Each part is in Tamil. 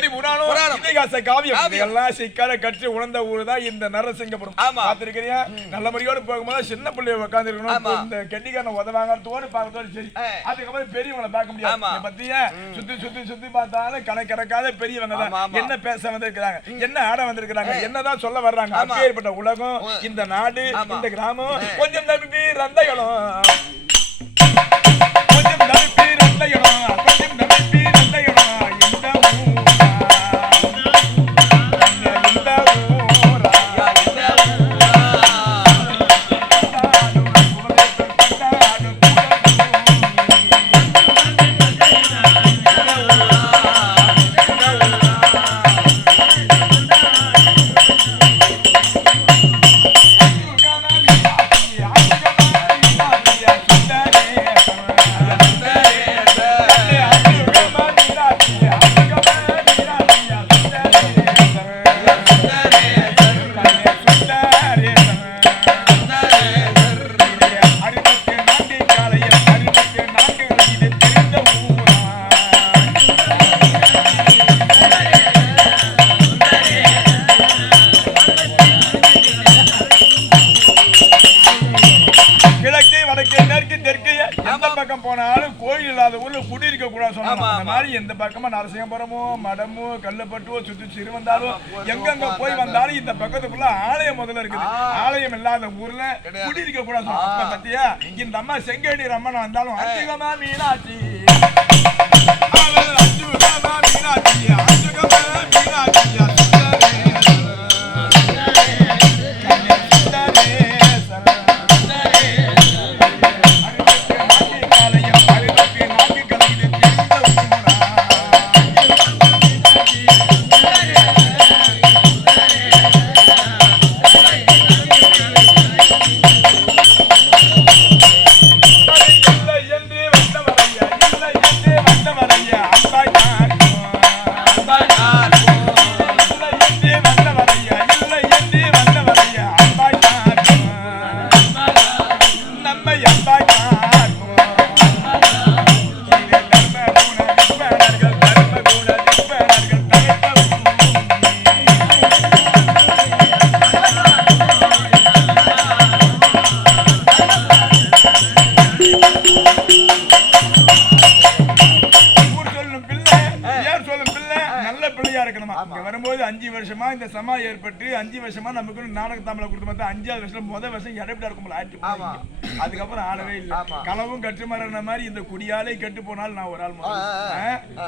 பெரிய புராணம் இதிகாச காவியம் இதெல்லாம் சிக்கர கற்று உணர்ந்த ஊர் தான் இந்த நரசிங்கபுரம். பாத்திருக்கிறியா? நல்ல முறையோடு போகும்போது சின்ன பிள்ளைய உட்கார்ந்து இருக்கணும். இந்த கெட்டிக்காரனை உதவாங்கத்தோடு பார்க்கறதோடு சரி. அதுக்கப்புறம் பெரியவங்களை பார்க்க முடியாது. பத்தியா சுத்தி சுத்தி சுத்தி பார்த்தாலும் கணக்கிறக்காத பெரியவங்க தான் என்ன பேச வந்திருக்கிறாங்க, என்ன ஆட வந்திருக்கிறாங்க, என்னதான் சொல்ல வர்றாங்க. அப்பேற்பட்ட உலகம் இந்த நாடு இந்த கிராமம் கொஞ்சம் தம்பி ரந்தைகளும் கொஞ்சம் தம்பி ரந்தைகளும் கொஞ்சம் தம்பி ரந்தைகளும் எந்த பக்கமா நரசிங்கபுரமோ மடமோ கல்லப்பட்டுவோ சுத்தி சிறுவந்தாலும் எங்கெங்க போய் வந்தாலும் இந்த பக்கத்துக்குள்ள ஆலயம் முதல்ல இருக்குது. ஆலயம் இல்லாத ஊர்ல குடியிருக்க கூடாது. பத்தியா இந்த அம்மா செங்கேடி ரம்மன் வந்தாலும் அஞ்சுகமா மீனாட்சி அஞ்சுகமா மீனாட்சி அஞ்சுகமா மீனாட்சி வரும்போது 5 வருஷமா இந்த சமா ஏற்பட்டு 5 வருஷமா நமக்கு நாடக தமிழ கொடுத்து பார்த்தா 5வது வருஷம் முதல் வருஷம் இடைப்பட இருக்கும் ஆயிட்டு. அதுக்கப்புறம் ஆளவே இல்லை. களவும் கட்டு மரண மாதிரி இந்த குடியாலே கெட்டு போனாலும் நான் ஒரு ஆள்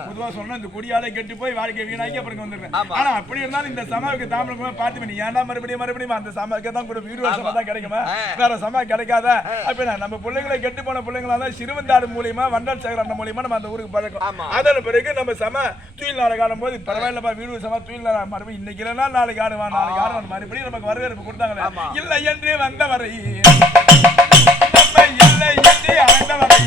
பொதுவா சொன்னா இந்த குடியாலே கெட்டு போய் வாழ்க்கை வீணாக்கி அப்புறம் வந்துருக்கேன். ஆனா அப்படி இருந்தாலும் இந்த சமாவுக்கு தமிழ் பார்த்து நீ ஏன்டா மறுபடியும் அந்த சமாவுக்கு தான் கூட வீடு வருஷமா தான் கிடைக்குமா, வேற சமா கிடைக்காத. அப்ப நம்ம பிள்ளைங்களை கெட்டு போன பிள்ளைங்களா சிறுவந்தாடு மூலியமா வண்டல் சேகரன் மூலியமா நம்ம அந்த ஊருக்கு பழக்கம். அதன் பிறகு நம்ம சம தூயில் நாடகம் ஆடும் போது பரவாயில்லப்பா வீடு சமா தூயில் மறுபடியும் இன்னைக்கு இல்லைன்னா நாளைக்கு ஆடுவான் நாளைக்கு ஆடுவான் மறுபடியும் நமக்கு வரவேற்பு கொடுத்தாங்களே. இல்லை என்று வந்த வரை இல்லை என்று அடைந்த வரை